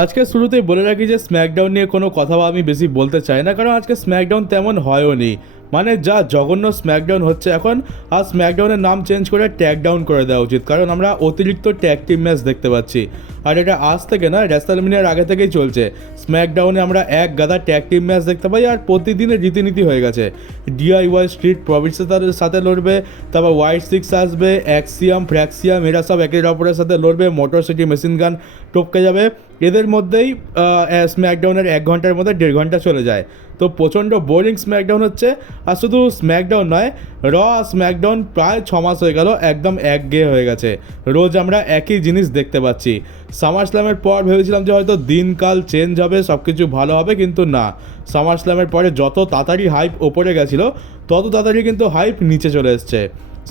আজকে শুরুতেই বলে রাখি যে স্ম্যাকডাউন নিয়ে কোনো কথা আমি বেশি বলতে চাই না, কারণ আজকে স্ম্যাকডাউন তেমন হয়ও নি। মানে যা জঘন্য স্ম্যাকডাউন হচ্ছে এখন, আর স্ম্যাকডাউনের নাম চেঞ্জ করে ট্যাগডাউন করে দেওয়া উচিত, কারণ আমরা অতিরিক্ত ট্যাগ টিম ম্যাচ দেখতে পাচ্ছি। আর এটা আজ থেকে না, রেসলম্যানিয়ার আগে থেকেই চলছে। স্ম্যাকডাউনে আমরা এক গাদা ট্যাগ টিম ম্যাচ দেখতে পাই, আর প্রতিদিনের রীতিনীতি হয়ে গেছে। ডিআইওয়াই স্ট্রিট প্রভিন্সের সাথে লড়বে, তারপর হোয়াইট সিক্স আসবে, অ্যাক্সিয়াম ফ্র্যাক্সিয়াম, এরা সব একে অপরের সাথে লড়বে। মোটর সিটি মেশিন গান টপকে যাবে। এদের মধ্যেই স্ম্যাকডাউনের 1 ঘন্টার মধ্যে 1.5 ঘন্টা চলে যায়। তো প্রচণ্ড বোরিং স্ম্যাকডাউন হচ্ছে। আর শুধু স্ম্যাকডাউন নয়, র আর স্ম্যাকডাউন প্রায় 6 মাস হয়ে গেল একদম একঘেয়ে হয়ে গেছে। রোজ আমরা একই জিনিস দেখতে পাচ্ছি। সামার স্ল্যামের পর ভেবেছিলাম যে হয়তো দিনকাল চেঞ্জ হবে, সব কিছু ভালো হবে, কিন্তু না। সামার স্ল্যামের পরে যত তাড়াতাড়ি হাইপ ওপরে গেছিলো, তত তাড়াতাড়ি কিন্তু হাইপ নিচে চলে এসছে।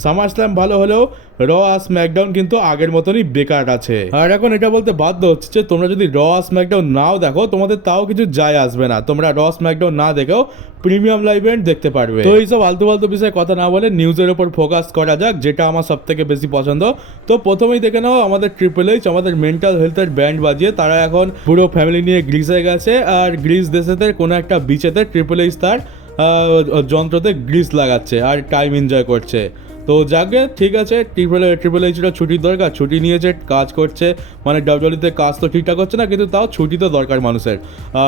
সামার স্ল্যাম ভালো হলেও র আর স্ম্যাকডাউন কিন্তু আগের মতনই বেকার আছে। আর এখন এটা বলতে বাধ্য হচ্ছে যে তোমরা যদি র আর স্ম্যাকডাউন নাও দেখো, তোমাদের তাও কিছু যায় আসবে না। তোমরা র স্ম্যাকডাউন না দেখেও প্রিমিয়াম লাইভ ইভেন্ট দেখতে পারবে। তো এইসব আলতু ফালতু বিষয়ে কথা না বলে নিউজের ওপর ফোকাস করা যাক, যেটা আমার সব থেকে বেশি পছন্দ। তো প্রথমেই দেখে নাও আমাদের ট্রিপল এইচ, আমাদের মেন্টাল হেলথের ব্যান্ড বাজিয়ে তারা এখন পুরো ফ্যামিলি নিয়ে গ্রিসে গেছে। আর গ্রিস দেশেতে কোনো একটা বিচেতে ট্রিপল এইচ তার যন্ত্রতে গ্রিস লাগাচ্ছে আর টাইম এনজয় করছে। তো যাকে ঠিক আছে, ট্রিপল এইচটা ছুটির দরকার, ছুটি নিয়েছে, কাজ করছে। মানে ডাব্লিউডব্লিউতে কাজ তো ঠিকঠাক হচ্ছে না, কিন্তু তাও ছুটি তো দরকার মানুষের।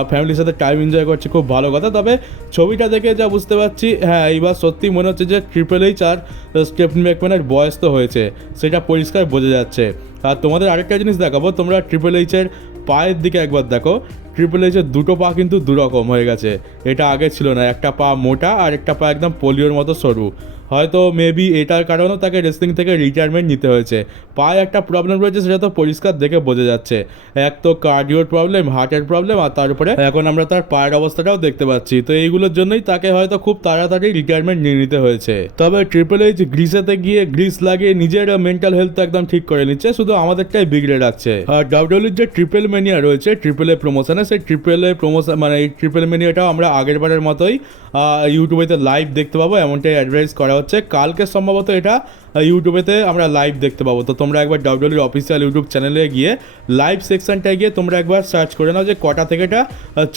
ফ্যামিলির সাথে টাইম এনজয় করছে, খুব ভালো কথা। তবে ছবিটা দেখে যা বুঝতে পারছি, হ্যাঁ এইবার সত্যি মনে হচ্ছে যে ট্রিপল এইচ আর স্টেফনি ম্যাকম্যানের বয়স তো হয়েছে, সেটা পরিষ্কার বোঝা যাচ্ছে। আর তোমাদের আরেকটা জিনিস দেখাবো, তোমরা ট্রিপল এইচের পায়ের দিকে একবার দেখো। ট্রিপল এইচের দুটো পা কিন্তু দুরকম হয়ে গেছে। এটা আগে ছিল না, একটা পা মোটা আর একটা পা একদম পোলিওর মতো সরু। হয়তো মেবি এটার কারণেও তাকে রেসলিং থেকে রিটায়ারমেন্ট নিতে হয়েছে। পায়ে একটা প্রবলেম রয়েছে, সেটা তো পরিষ্কার দেখে বোঝা যাচ্ছে। এক তো কার্ডিওর প্রবলেম, হার্টের প্রবলেম, আর তার উপরে এখন আমরা তার পায়ের অবস্থাটাও দেখতে পাচ্ছি। তো এইগুলোর জন্যই তাকে হয়তো খুব তাড়াতাড়ি রিটায়ারমেন্ট নিয়ে নিতে হয়েছে। তবে ট্রিপল এইচ গ্রিসেতে গিয়ে গ্রিস লাগিয়ে নিজের মেন্টাল হেলথ একদম ঠিক করে নিচ্ছে, শুধু আমাদেরটাই বিগড়ে রাখছে। আর ডাব্লিউডব্লিউর যে ট্রিপল ম্যানিয়া রয়েছে ট্রিপল এ প্রমোশনে, সেই ট্রিপল এ প্রমোশন মানে এই ট্রিপল ম্যানিয়াটাও আমরা আগের বারের মতোই ইউটিউবেতে লাইভ দেখতে পাবো, এমনটাই অ্যাডভাইস করা হচ্ছে। কালকে সম্ভবত এটা ইউটিউবেতে আমরা লাইভ দেখতে পাবো। তো তোমরা একবার ডাব্লিউডব্লিউর অফিসিয়াল ইউটিউব চ্যানেলে গিয়ে লাইভ সেকশনটায় গিয়ে তোমরা একবার সার্চ করে নাও যে কটা থেকে এটা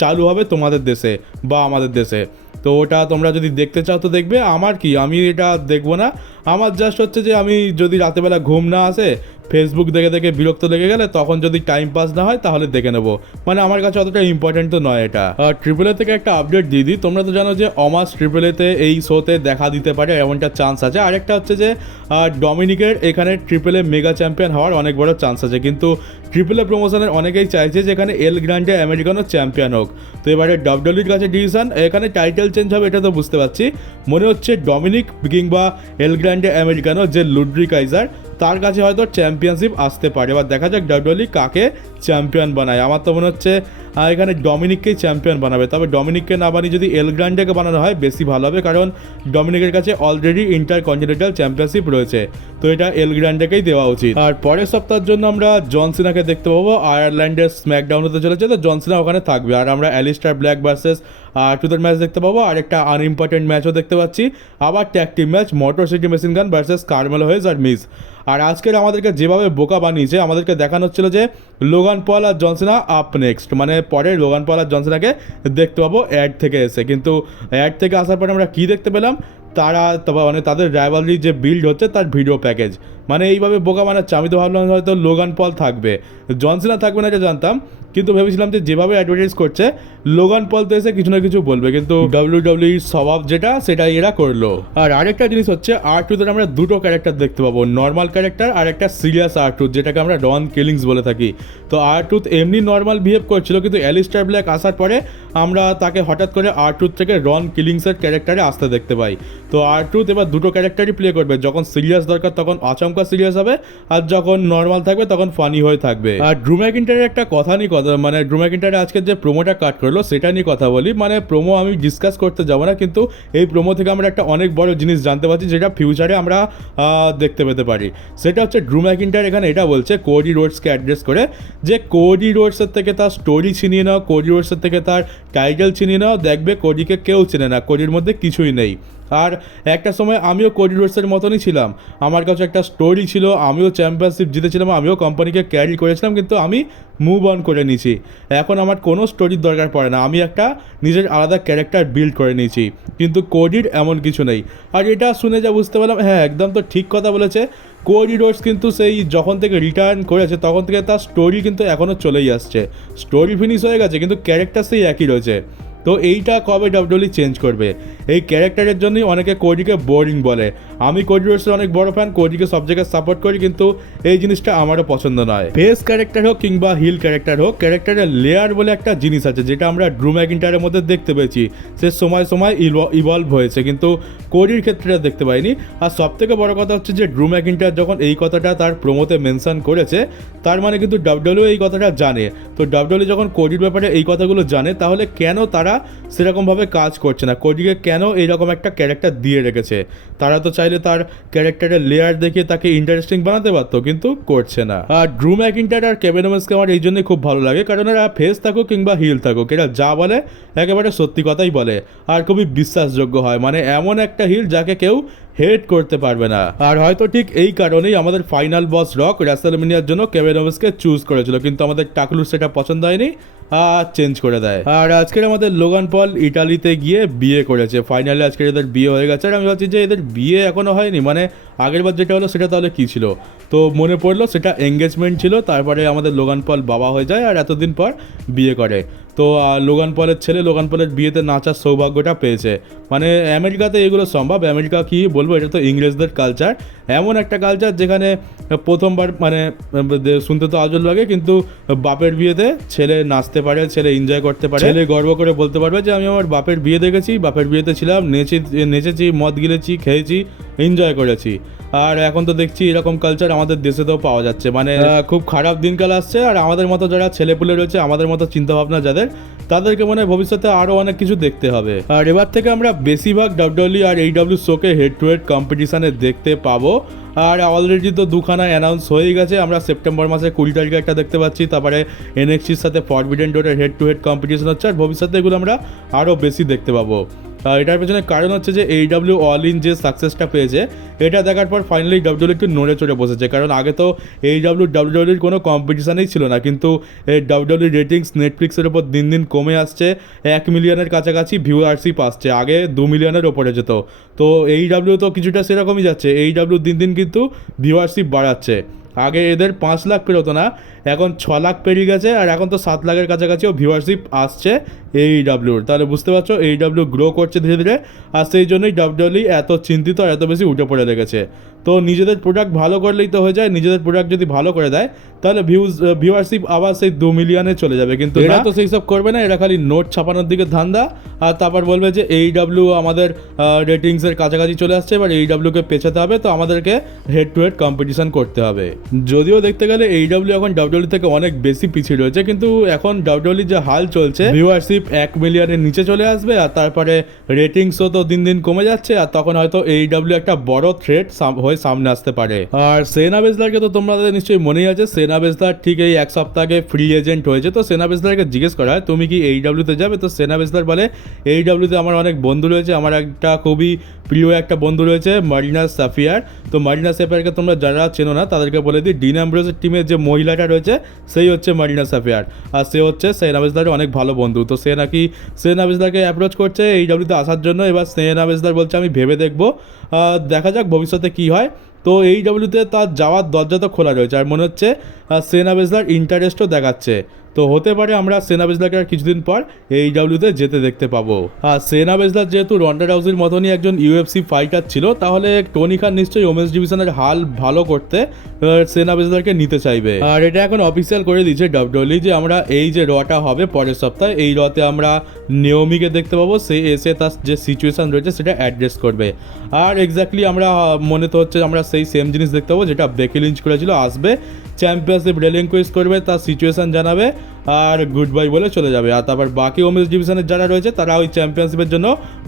চালু হবে তোমাদের দেশে বা আমাদের দেশে। তো ওটা তোমরা যদি দেখতে চাও তো দেখবে। আমার কি, আমি এটা দেখবো না। আমার জাস্ট হচ্ছে যে আমি যদি রাতেবেলা ঘুম না আসে, ফেসবুক দেখে দেখে বিরক্ত লেগে গেলে, তখন যদি টাইম পাস না হয় তাহলে দেখে নেবো। মানে আমার কাছে অতটা ইম্পর্টেন্ট তো নয় এটা। আর ট্রিপল এ থেকে একটা আপডেট দিয়ে দিই, তোমরা তো জানো যে অমাস ট্রিপল এতে এই শোতে দেখা দিতে পারে, এমনটা চান্স আছে। আরেকটা হচ্ছে যে ডমিনিকের এখানে ট্রিপল এ মেগা চ্যাম্পিয়ন হওয়ার অনেক বড় চান্স আছে, কিন্তু ট্রিপল এ প্রমোশনের অনেকেই চাইছে যে এখানে এল গ্র্যান্ডে আমেরিকানো চ্যাম্পিয়ন হোক। তো এবারে ডাব্লিউডব্লিউর কাছে ডিসিশন, এখানে টাইটেল চেঞ্জ হবে এটা তো বুঝতে পারছি। মনে হচ্ছে ডমিনিক কিংবা এল গ্র্যান্ডে আমেরিকানো যে লুড্রি কাইজার, তার কাছে হয়তো চ্যাম্পিয়নশিপ আসতে পারে। এবার দেখা যাক ডাব্লিউডব্লিউ কাকে চ্যাম্পিয়ন বানায়। আমার তো মনে হচ্ছে এখানে ডমিনিককেই চ্যাম্পিয়ন বানাবে। তবে ডমিনিককে না বানিয়ে যদি এল গ্র্যান্ডেকে বানানো হয় বেশি ভালো হবে, কারণ ডমিনিকের কাছে অলরেডি ইন্টারকন্টিনেন্টাল চ্যাম্পিয়নশিপ রয়েছে। তো এটা এল গ্র্যান্ডেকেই দেওয়া উচিত। আর পরের সপ্তাহের জন্য আমরা জন সিনাকে দেখতে পাবো। আয়ারল্যান্ডের স্ম্যাকডাউন হতে চলেছে, তো জন সিনা ওখানে থাকবে। আর আমরা অ্যালিস্টার ব্ল্যাক ভার্সেস টুদের ম্যাচ দেখতে পাবো। আর একটা আনইম্পর্টেন্ট ম্যাচও দেখতে পাচ্ছি, আবার tag team match, motor city machine gun versus Carmelo Hayes আর মিজ। আর আজকের আমাদেরকে যেভাবে বোকা বানিয়েছে, আমাদেরকে দেখানো হচ্ছিল যে লোগান পল আর জন সিনা আপ নেক্সট, মানে পরে লোগান পল আর জন সিনাকে দেখতে পাবো অ্যাড থেকে এসে। কিন্তু অ্যাড থেকে আসার পরে আমরা কী দেখতে পেলাম, তারা মানে তাদের রাইভালরি যে বিল্ড হচ্ছে তার ভিডিও প্যাকেজ। মানে এইভাবে বোকা বানাচ্ছে। আমি তো ভাবলাম হয়তো লোগান পল থাকবে, জন সিনা থাকবে না, এটা জানতাম, কিন্তু ভেবেছিলাম যে যেভাবে অ্যাডভার্টাইজ করছে লোগান পল তো এসে কিছু না কিছু বলবে, কিন্তু ডাব্লিউডব্লিউর স্বভাব যেটা সেটাই এরা করলো। আর আরেকটা জিনিস হচ্ছে R2-তে আমরা দুটো ক্যারেক্টার দেখতে পাবো, নর্মাল ক্যারেক্টার আর একটা সিরিয়াস R2, যেটাকে আমরা রন কিলিংস বলে থাকি। তো R2 এমনি নর্মাল বিহেভ করছিল, কিন্তু অ্যালিস্টার ব্ল্যাক আসার পরে আমরা তাকে হঠাৎ করে R2 থেকে রন কিলিংসের ক্যারেক্টারে আসতে দেখতে পাই। তো R2 এবার দুটো ক্যারেক্টারই প্লে করবে, যখন সিরিয়াস দরকার তখন আচমকা সিরিয়াস হবে, আর যখন নর্মাল থাকবে তখন ফানি হয়ে থাকবে। আর ড্রু ম্যাকিন্টায়ারের একটা কথা নিয়ে মানে ড্রু ম্যাকিন্টায়ার আজকের যে প্রোমোটা কাট করলো সেটা নিয়ে কথা বলি। মানে প্রোমো আমি ডিসকাস করতে যাবো না, কিন্তু এই প্রোমো থেকে আমরা একটা অনেক বড় জিনিস জানতে পারছি, যেটা ফিউচারে আমরা দেখতে পেতে পারি। সেটা হচ্ছে ড্রু ম্যাকিন্টায়ার এখানে এটা বলছে কোডি রোডসকে অ্যাড্রেস করে, যে কোডি রোডসের থেকে তার স্টোরি ছিনিয়ে নাও, কোডি রোডসের থেকে তার টাইটেল ছিনিয়ে নাও, দেখবে কোডিকে কেউ চেনে না, কোডির মধ্যে কিছুই নেই। আর একটা সময় আমিও কোডি রোডসের মতনই ছিলাম, আমার কাছে একটা স্টোরি ছিল, আমিও চ্যাম্পিয়নশিপ জিতেছিলাম, আমিও কোম্পানিকে ক্যারি করেছিলাম, কিন্তু আমি মুভ অন করে নিয়েছি। এখন আমার কোনো স্টোরির দরকার পড়ে না, আমি একটা নিজের আলাদা ক্যারেক্টার বিল্ড করে নিয়েছি। কিন্তু কোডির এমন কিছু নেই। আর এটা শুনে যা বুঝতে পারলাম, হ্যাঁ একদম তো ঠিক কথা বলেছে। কোডি রোডস কিন্তু সেই যখন থেকে রিটার্ন করেছে তখন থেকে তার স্টোরি কিন্তু এখনও চলেই আসছে। স্টোরি ফিনিশ হয়ে গেছে কিন্তু ক্যারেক্টার সেই একই রয়েছে। তো এইটা কবে ডাব্লিউডব্লিউ চেঞ্জ করবে? এই ক্যারেক্টারের জন্যই অনেকে কোডিকে বোরিং বলে। আমি কোডি রোডসের অনেক বড় ফ্যান, কোডিকে সব জায়গায় সাপোর্ট করি, কিন্তু এই জিনিসটা আমারও পছন্দ নয়। ফেস ক্যারেক্টার হোক কিংবা হিল ক্যারেক্টার হোক, ক্যারেক্টারের লেয়ার বলে একটা জিনিস আছে যেটা আমরা ড্রু ম্যাকিন্টায়ারের মধ্যে দেখতে পেয়েছি। সে সময় সময় ইভলভ হয়েছে, কিন্তু কোডির ক্ষেত্রে দেখতে পাইনি। আর সব থেকে বড় কথা হচ্ছে যে ড্রু ম্যাকিন্টায়ার যখন এই কথাটা তার প্রোমোতে মেনশন করেছে, তার মানে কিন্তু ডাব্লিউডব্লিউ এই কথাটা জানে। তো ডাব্লিউডব্লিউ যখন কোডির ব্যাপারে এই কথাগুলো জানে, তাহলে কেন তারা সেরকমভাবে কাজ করছে না? কোডিকে কেন এইরকম একটা ক্যারেক্টার দিয়ে রেখেছে? তারা তো চাইলে তার ক্যারেক্টারের লেয়ার দেখিয়ে তাকে ইন্টারেস্টিং বানাতে পারতো, কিন্তু করছে না। আর ড্রু ম্যাকিন্টায়ার আর কেভিন ওমেন্সকে আমার এই জন্যই খুব ভালো লাগে, কারণ এরা ফেস থাকুক কিংবা হিল থাকুক, এরা যা বলে একেবারে সত্যি কথাই বলে আর খুবই বিশ্বাসযোগ্য হয়। মানে এমন একটা হিল যাকে কেউ হেট করতে পারবে না। আর হয়তো ঠিক এই কারণেই আমাদের ফাইনাল বস রক রেসলম্যানিয়ার জন্য কেভিন ওমেন্সকে চুজ করেছিল, কিন্তু আমাদের টাকলুর সেটা পছন্দ হয়নি আর চেঞ্জ করে দেয়। আর আজকের আমাদের লোগান পল ইটালিতে গিয়ে বিয়ে করেছে, ফাইনালি আজকের এদের বিয়ে হয়ে গেছে। আর আমি ভাবছি যে এদের বিয়ে এখনো হয়নি, মানে আগের বার যেটা হলো সেটা তাহলে কী ছিল? তো মনে পড়লো সেটা এঙ্গেজমেন্ট ছিল, তারপরে আমাদের লোগান পল বাবা হয়ে যায় আর এতদিন পর বিয়ে করে। তো লোগান পলের ছেলে লোগান পলের বিয়েতে নাচার সৌভাগ্যটা পেয়েছে। মানে আমেরিকাতে এগুলো সম্ভব, আমেরিকা কি বলবো, এটা তো ইংরেজদের কালচার, এমন একটা কালচার যেখানে প্রথমবার মানে শুনতে তো আজব লাগে, কিন্তু বাপের বিয়েতে ছেলে নাচতে পারে, ছেলে এনজয় করতে পারে, ছেলে গর্ব করে বলতে পারবে যে আমি আমার বাপের বিয়ে দেখেছি, বাপের বিয়েতে ছিলাম, নেচেছি, মদ গিলেছি, খেয়েছি, এনজয় করেছি। আর এখন তো দেখছি এরকম কালচার আমাদের দেশেতেও পাওয়া যাচ্ছে। মানে খুব খারাপ দিনকাল আসছে, আর আমাদের মতো যারা ছেলেপুলে রয়েছে, আমাদের মতো চিন্তাভাবনা যাদের, তাদেরকে মনে হয় ভবিষ্যতে আরও অনেক কিছু দেখতে হবে। আর এবার থেকে আমরা বেশিরভাগ ডাব্লিউডব্লিউ আর এইডব্লিউ শোকে হেড টু হেড কম্পিটিশানে দেখতে পাবো। আর অলরেডি তো দুখানা অ্যানাউন্স হয়ে গেছে, আমরা সেপ্টেম্বর মাসে 20 তারিখে একটা দেখতে পাচ্ছি, তারপরে এনএক্সটির সাথে ফরবিডেন ডোরের হেড টু হেড কম্পিটিশন হচ্ছে, আর ভবিষ্যতে এগুলো আমরা আরও বেশি দেখতে পাবো। এটার পেছনে কারণ হচ্ছে যে এইডব্লিউ অল ইন যে সাকসেসটা পেয়েছে, এটা দেখার পর ফাইনালি ডাব্লিউডব্লিউ একটু নড়ে চড়ে বসেছে। কারণ আগে তো ডাব্লিউডব্লিউর কোনো কম্পিটিশানেই ছিল না, কিন্তু এই ডাব্লিউডব্লিউ রেটিংস নেটফ্লিক্সের ওপর দিন দিন কমে আসছে, 1 মিলিয়নের কাছাকাছি ভিউয়ারশিপ আসছে, আগে 2 মিলিয়নের ওপরে যেত। তো এইডব্লিউ তো কিছুটা সেরকমই যাচ্ছে, এইডব্লিউ দিন দিন কিন্তু ভিউয়ারশিপ বাড়াচ্ছে। আগে এদের 5 লাখ পেরোতো না, এখন 6 লাখ পেরিয়ে গেছে, আর এখন তো 7 লাখের কাছাকাছিও ভিউয়ারশিপ আসছে এইডব্লিউর। তাহলে বুঝতে পারছো এইডব্লিউ গ্রো করছে ধীরে ধীরে, আর সেই জন্যই ডাব্লিউডব্লিউ এত চিন্তিত আর এত বেশি উঠে পড়ে লেগেছে। তো নিজেদের প্রোডাক্ট ভালো করলেই তো হয়ে যায়, নিজেদের প্রোডাক্ট যদি ভালো করে দেয় তাহলে ভিউয়ারশিপ আবার সেই 2 মিলিয়নে চলে যাবে। কিন্তু এরা তো সেই সব করবে না, এরা খালি নোট ছাপানোর দিকে ধান্দা, আর তারপর বলবে যে এইডব্লিউ আমাদের রেটিংসের কাছাকাছি চলে আসছে, এবার এইডব্লিউকে পেছাতে হবে, তো আমাদেরকে হেড টু হেড কম্পিটিশন করতে হবে। যদিও দেখতে গেলে এইডব্লিউ এখন ডাব্লিউডব্লিউ থেকে অনেক বেশি পিছিয়ে রয়েছে, কিন্তু এখন ডাব্লিউডব্লিউ যে হাল চলছে, ভিউয়ারশিপ 1 মিলিয়নের নিচে চলে আসবে, আর তারপরে রেটিংসও তো দিন দিন কমে যাচ্ছে, আর তখন হয়তো এইডব্লিউ একটা বড় থ্রেট হয়ে সামনে আসতে পারে। আর সেনা বেসলারকে তো তোমাদের নিশ্চয়ই মনেই আছে, সেনা বেসলার ঠিক এই 1 সপ্তাহ আগে ফ্রি এজেন্ট হয়েছে। তো সেনা বেসলারকে জিজ্ঞেস করা হয় তুমি কি এইডব্লিউতে যাবে? তো সেনা বেসলার বলে এইডব্লিউতে আমার অনেক বন্ধু রয়েছে, আমার একটা খুবই প্রিয় একটা বন্ধু রয়েছে মারিনা সাফিয়ার। তো মারিনা সাফিয়ারকে তোমরা যারা চেনো না তাদেরকে বলে দিই, ডিন অ্যাম্ব্রোজের টিমের যে মহিলাটা রয়েছে সেই হচ্ছে মারিনা সাফিয়ার, আর সে হচ্ছে সেনা বেসলারের অনেক ভালো বন্ধু। তো সে নাকি সেনা বেসলারকে অ্যাপ্রোচ করছে এইডব্লিউতে আসার জন্য। এবার সেনা বেসলার বলছে আমি ভেবে দেখবো, দেখা যাক ভবিষ্যতে কী হয়। তো এইডব্লিউতে তার যাওয়ার দরজা তো খোলা রয়েছে, আর মনে হচ্ছে সেনা বেসলার ইন্টারেস্টও দেখাচ্ছে। তো হতে পারে আমরা সেনা বেসলারকে আর কিছুদিন পর এইডব্লিউতে যেতে দেখতে পাবো। আর সেনা বেসলার যেহেতু রন্ডা রাউজির মতনই একজন ইউএফসি ফাইটার ছিল, তাহলে টনি খান নিশ্চয়ই ওমেন্স ডিভিশনের হাল ভালো করতে সেনা বেসলারকে নিতে চাইবে। আর এটা এখন অফিসিয়াল করে দিয়েছে ডাব্লিউডব্লিউ যে আমরা এই যে রটা হবে পরের সপ্তাহে, এই রতে আমরা নিয়মিকে দেখতে পাবো, সে এসে তার যে সিচুয়েশান রয়েছে সেটা অ্যাড্রেস করবে। আর এক্স্যাক্টলি আমরা মনে তো হচ্ছে আমরা সেই সেম জিনিস দেখতে পাবো যেটা বেকি লিঞ্চ করেছিল, আসবে চ্যাম্পিয়নশিপ রেলিংকুইজ করবে, তার সিচুয়েশান জানাবে, আর গুড বাই বলে চলে যাবে। আর তারপর বাকি ওমেন্স ডিভিশনের যারা রয়েছে তারা ওই চ্যাম্পিয়নশিপের জন্য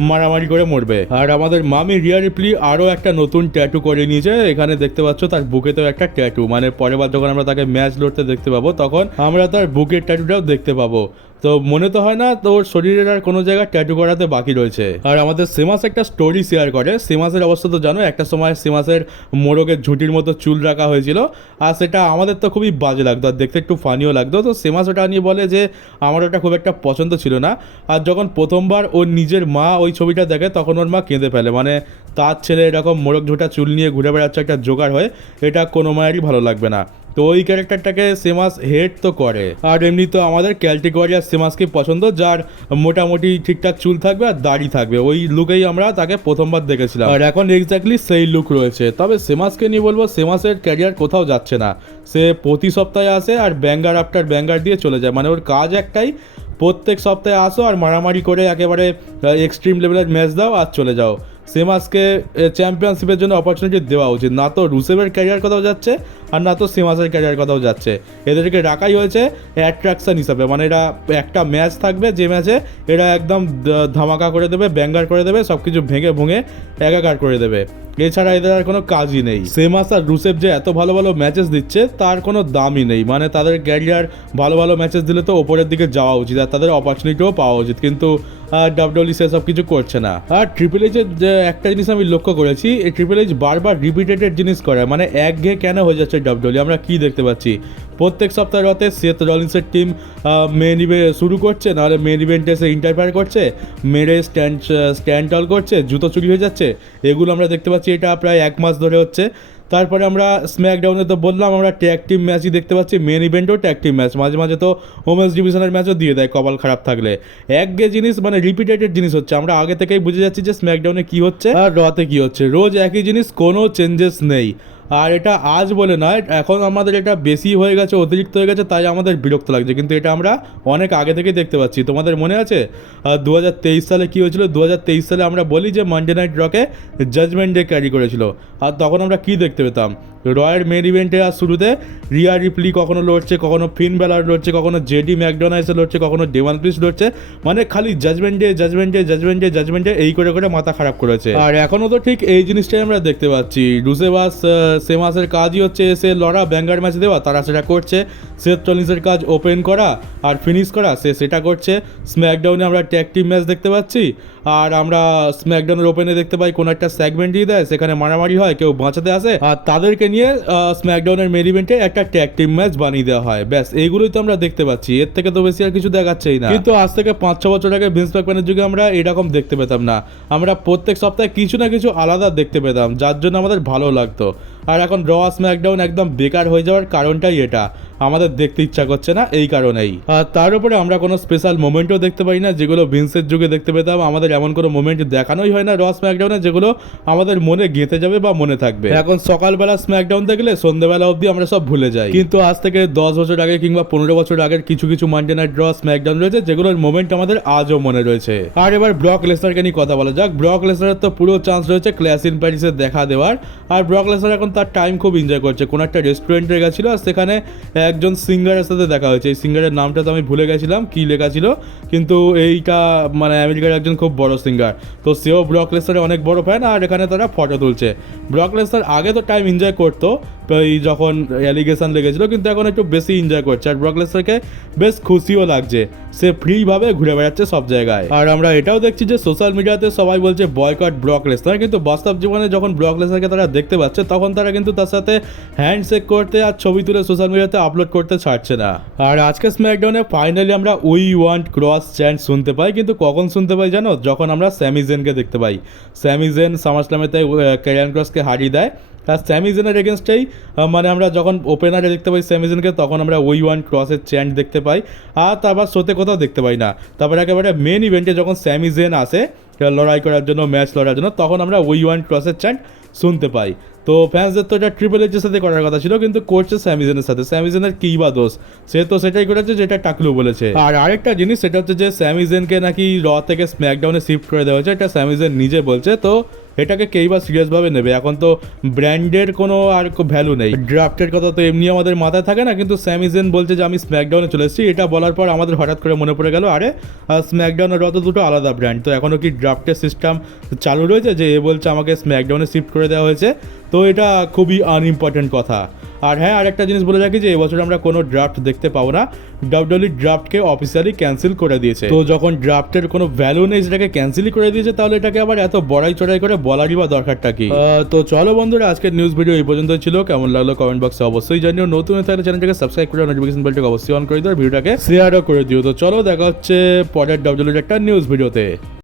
মারামারি করে মরবে। আর আমাদের মামি রিয়া রিপ্লি আরও একটা নতুন ট্যাটু করে নিয়েছে, এখানে দেখতে পাচ্ছ তার বুকেতেও একটা ট্যাটু। মানে পরের বার যখন আমরা তাকে ম্যাচ লড়তে দেখতে পাবো তখন আমরা তার বুকের ট্যাটুটাও দেখতে পাবো। তো মনে তো হয় না তোর শরীরের আর কোনো জায়গায় ট্যাটু করাতে বাকি রয়েছে। আর আমাদের সেমাস একটা স্টোরি শেয়ার করে। সেমাসের অবস্থা তো জানো, একটা সময় সেমাসের মোড়কের ঝুঁটির মতো চুল রাখা হয়েছিল, আর সেটা আমাদের তো খুবই বাজে লাগতো আর দেখতে একটু ফানিও লাগতো। তো সেমাস ওটা নিয়ে বলে যে আমার ওটা খুব একটা পছন্দ ছিল না। আর যখন প্রথমবার ওর নিজের মা ওই ছবিটা দেখে তখন ওর মা কেঁদে ফেলে, মানে তার ছেলে এরকম মোড়ক ঝোঁটা চুল নিয়ে ঘুরে বেড়াচ্ছে একটা জোগাড় হয়ে, এটা কোনো মায়েরই ভালো লাগবে না। তো ওই ক্যারেক্টারটাকে সেমাস হেট তো করে। আর এমনি তো আমাদের ক্যালটিক ওয়ারিয়ার সেমাসকে পছন্দ, যার মোটামুটি ঠিকঠাক চুল থাকবে আর দাড়ি থাকবে, ওই লুকেই আমরা তাকে প্রথমবার দেখেছিলাম, আর এখন এক্স্যাক্টলি সেই লুক রয়েছে। তবে সেমাসকে নিয়ে বলবো, সেমাসের ক্যারিয়ার কোথাও যাচ্ছে না। সে প্রতি সপ্তাহে আসে আর ব্যাঙ্গার আফটার ব্যাঙ্গার দিয়ে চলে যায়, মানে ওর কাজ একটাই, প্রত্যেক সপ্তাহে আসো আর মারামারি করে একেবারে এক্সট্রিম লেভেলের ম্যাচ দাও আর চলে যাও। সেমাসকে চ্যাম্পিয়নশিপের জন্য অপরচুনিটি দেওয়া উচিত। না তো রুসেভের ক্যারিয়ার কোথাও যাচ্ছে আর না তো সেমাসের ক্যারিয়ার কোথাও যাচ্ছে। এদেরকে রাখাই হয়েছে অ্যাট্রাকশন হিসাবে, মানে এরা একটা ম্যাচ থাকবে যে ম্যাচে এরা একদম ধামাকা করে দেবে, ব্যাঙ্গার করে দেবে, সব কিছু ভেঙে ভুঙে একাকার করে দেবে। এছাড়া এদের আর কোনো কাজই নেই। সেমাস আর রুসেভ যে এত ভালো ভালো ম্যাচেস দিচ্ছে তার কোনো দামই নেই, মানে তাদের ক্যারিয়ার ভালো ভালো ম্যাচেস দিলে তো ওপরের দিকে যাওয়া উচিত আর তাদের অপরচুনিটিও পাওয়া উচিত, কিন্তু ডাব্লিউডব্লিউই সেসব কিছু করছে না। আর ট্রিপল এইচের যে একটা জিনিস আমি লক্ষ্য করেছি, এই ট্রিপল এইচ বারবার রিপিটেটেড জিনিস করে, মানে একঘেয়ে কেন হয়ে যাচ্ছে ডাব্লিউডব্লিউই। আমরা কি দেখতে পাচ্ছি, প্রত্যেক সপ্তাহে রাতে সেথ রলিন্সের টিম মেন ইভেন্ট শুরু করছে, নাহলে মেন ইভেন্টে এসে ইন্টারফেয়ার করছে, মেরে স্ট্যান্ড টল করছে, জুতো চুরি হয়ে যাচ্ছে, এগুলো আমরা দেখতে পাচ্ছি। এটা প্রায় 1 মাস ধরে হচ্ছে। তারপরে আমরা স্ম্যাকডাউনে তো বললাম আমরা ট্যাগ টিম ম্যাচই দেখতে পাচ্ছি, মেন ইভেন্টও ট্যাগ টিম ম্যাচ, মাঝে মাঝে তো ওমেন্স ডিভিশনের ম্যাচও দিয়ে দেয় কপাল খারাপ থাকলে। একঘেয়ে জিনিস, মানে রিপিটেটেড জিনিস হচ্ছে। আমরা আগে থেকেই বুঝে যাচ্ছি যে স্ম্যাকডাউনে কী হচ্ছে আর রতে কী হচ্ছে, রোজ একই জিনিস, কোনো চেঞ্জেস নেই। আর এটা আজ বলে নয়, এখন আমাদের এটা বেশি হয়ে গেছে, অতিরিক্ত হয়ে গেছে, তাই আমাদের বিরক্ত লাগছে, কিন্তু এটা আমরা অনেক আগে থেকেই দেখতে পাচ্ছি। তোমাদের মনে আছে 2023 সালে কী হয়েছিল? 2023 সালে আমরা বলি যে মানডে নাইট রকে জাজমেন্ট ডে ক্যারি করেছিল, আর তখন আমরা কী দেখতে পেতাম? রয়ের মেন ইভেন্টে আর শুরুতে রিয়া রিপ্লি কখনো লড়ছে, কখনো ফিন ব্যালার লড়ছে, কখনো জেডি ম্যাকডোনাল্ড এসে লড়ছে, কখনো ডেভান প্রিস্ট লড়ছে, মানে খালি judgement day judgement day judgement day judgement day এই করে করে মাথা খারাপ করেছে। আর এখনও তো ঠিক এই জিনিসটাই আমরা দেখতে পাচ্ছি। রুসেভাস সেমাসের কাজই হচ্ছে এসে লড়া, ব্যাঙ্গার ম্যাচ দেওয়া, তারা সেটা করছে। সেথ রলিন্সের কাজ ওপেন করা আর ফিনিশ করা, সে সেটা করছে। স্ম্যাকডাউনে আমরা ট্যাগ টিম ম্যাচ দেখতে পাচ্ছি, আর আমরা স্ম্যাকডাউনের ওপেনে দেখতে পাই কোনো একটা সেগমেন্ট দিয়ে দেয়, সেখানে মারামারি হয়, কেউ বাঁচাতে আসে, আর তাদেরকে নিয়ে স্ম্যাকডাউনের মেন ইভেন্টে একটা ট্যাগ টিম ম্যাচ বানিয়ে দেওয়া হয়। ব্যাস এইগুলোই তো আমরা দেখতে পাচ্ছি, এর থেকে তো বেশি আর কিছু দেখাচ্ছেই না। কিন্তু আজ থেকে 5-6 বছর আগে ভিন্স ম্যাকম্যানের যুগে আমরা এরকম দেখতে পেতাম না। আমরা প্রত্যেক সপ্তাহে কিছু না কিছু আলাদা দেখতে পেতাম, যার জন্য আমাদের ভালো লাগতো। আর এখন র স্ম্যাকডাউন একদম বেকার হয়ে যাওয়ার কারণটাই এটা, আমাদের দেখতে ইচ্ছা করছে না এই কারণেই। আর তার উপরে আমরা কোনো স্পেশাল মোমেন্টও দেখতে পাই না, যেগুলো ভিন্সের যুগে দেখতে পেতাম। আমাদের এমন কোনো মোমেন্ট দেখানোই হয় না র স্ম্যাকডাউনে যেগুলো আমাদের মনে গেঁথে যাবে বা মনে থাকবে। এখন সকালবেলা স্ম্যাকডাউন দেখলে সন্ধ্যেবেলা অবধি আমরা সব ভুলে যাই, কিন্তু আজ থেকে 10 বছর আগে কিংবা 15 বছর আগের কিছু কিছু মানডে নাইট র স্ম্যাকডাউন রয়েছে যেগুলোর মোমেন্ট আমাদের আজও মনে রয়েছে। আর এবার ব্রক লেসনারকে নিয়ে কথা বলা যাক। ব্রক লেসনারের তো পুরো চান্স রয়েছে ক্ল্যাশ ইন প্যারিসে দেখা দেওয়ার, আর ব্রক লেসনার এখন তার টাইম খুব এনজয় করছে। কোনো একটা রেস্টুরেন্টে গেছিলো আর সেখানে একজন সিঙ্গারের সাথে দেখা হয়েছে। এই সিঙ্গারের নামটা তো আমি ভুলে গেছিলাম কি লেখা ছিল, কিন্তু এইটা মানে আমেরিকার একজন খুব বড় সিঙ্গার, তো সেও ব্রক লেসনারের অনেক বড় ফ্যান, আর এখানে তারা ফটো তুলছে। ব্রক লেসনার আগে তো টাইম এনজয় করতো এই যখন অ্যালিগেশন লেগেছিল, কিন্তু এখন একটু বেশি এনজয় করছে, আর ব্রক লেসনারকে বেশ খুশিও লাগছে, সে ফ্রিভাবে ঘুরে বেড়াচ্ছে সব জায়গায়। আর আমরা এটাও দেখছি যে সোশ্যাল মিডিয়াতে সবাই বলছে বয়কট ব্রক লেসনার, কিন্তু বাস্তব জীবনে যখন ব্রক লেসনারকে তারা দেখতে পাচ্ছে তখন তারা কিন্তু তার সাথে হ্যান্ডশেক করতে আর ছবি তুলে সোশ্যাল মিডিয়াতে আপলোড করতে ছাড়ছে না। আর আজকে স্ম্যাকডাউনে ফাইনালি আমরা উই ওয়ান্ট ক্রস চ্যান্ট শুনতে পাই, কিন্তু কখন শুনতে পাই জানো? যখন আমরা স্যামি জেনকে দেখতে পাই। স্যামি জেন সামারস্ল্যামেতে ক্যারিয়ান ক্রসকে হারিয়ে দেয়, আর স্যামি জেনের এগেনস্টেই মানে আমরা যখন ওপেনারে দেখতে পাই স্যামি জেনকে, তখন আমরা উই ওয়ান্ট ক্রসের চ্যান্ট দেখতে পাই, আর তারপর শোতে কোথাও দেখতে পাই না। তারপর একেবারে মেন ইভেন্টে যখন স্যামি জেন আসে লড়াই করার জন্য, ম্যাচ লড়ার জন্য, তখন আমরা উই ওয়ান্ট ক্রসের চ্যান্ট শুনতে পাই। তো ফ্যান্সদের তো এটা ট্রিপল এইচের সাথে করার কথা ছিল, কিন্তু করছে স্যামিজেনের সাথে। স্যামিজেনের কী বা দোষ? সে তো সেটাই করেছে যেটা টাকলু বলেছে। আর আরেকটা জিনিস সেটা হচ্ছে যে স্যামিজেনকে নাকি র থেকে স্ম্যাকডাউনে শিফট করে দেওয়া হয়েছে, এটা স্যামিজেন নিজে বলছে। তো এটাকে কেই বা সিরিয়াসভাবে নেবে? এখন তো ব্র্যান্ডের কোনো আর ভ্যালু নেই, ড্রাফটের কথা তো এমনি আমাদের মাথায় থাকে না, কিন্তু স্যামিজেন বলছে যে আমি স্ম্যাকডাউনে চলে এসেছি। এটা বলার পর আমাদের হঠাৎ করে মনে পড়ে গেল আরে স্ম্যাকডাউনের র তো দুটো আলাদা ব্র্যান্ড, তো এখনও কি ড্রাফটের সিস্টেম চালু রয়েছে যে এ বলছে আমাকে স্ম্যাকডাউনে শিফট করে করে দেওয়া হয়েছে, তো এটা খুবই আনইম্পর্টেন্ট কথা। আর হ্যাঁ, আরেকটা জিনিস বলে রাখি যে এবছর আমরা কোনো ড্রাফট দেখতে পাবো না, ডাব্লিউডব্লিউই ড্রাফটকে অফিসিয়ালি ক্যান্সেল করে দিয়েছে। তো যখন ড্রাফটের কোনো ভ্যালু নেই, সেটাকে ক্যান্সেলই করে দিয়েছে, তাহলে এটাকে আবার এত বড়াই চড়াই করে বলারই বা দরকারটা কি? তো চলো বন্ধুরা, আজকের নিউজ ভিডিও এই পর্যন্ত ছিল। কেমন লাগলো কমেন্ট বক্সে অবশ্যই জানিও। নতুন হয়ে থাকলে চ্যানেলটাকে সাবস্ক্রাইব করে নোটিফিকেশন বেলটাকে অবশ্যই অন করে দিও, ভিডিওটাকে শেয়ারও করে দিও। তো চলো, দেখা হচ্ছে পরের ডাব্লিউডব্লিউই একটা নিউজ ভিডিওতে।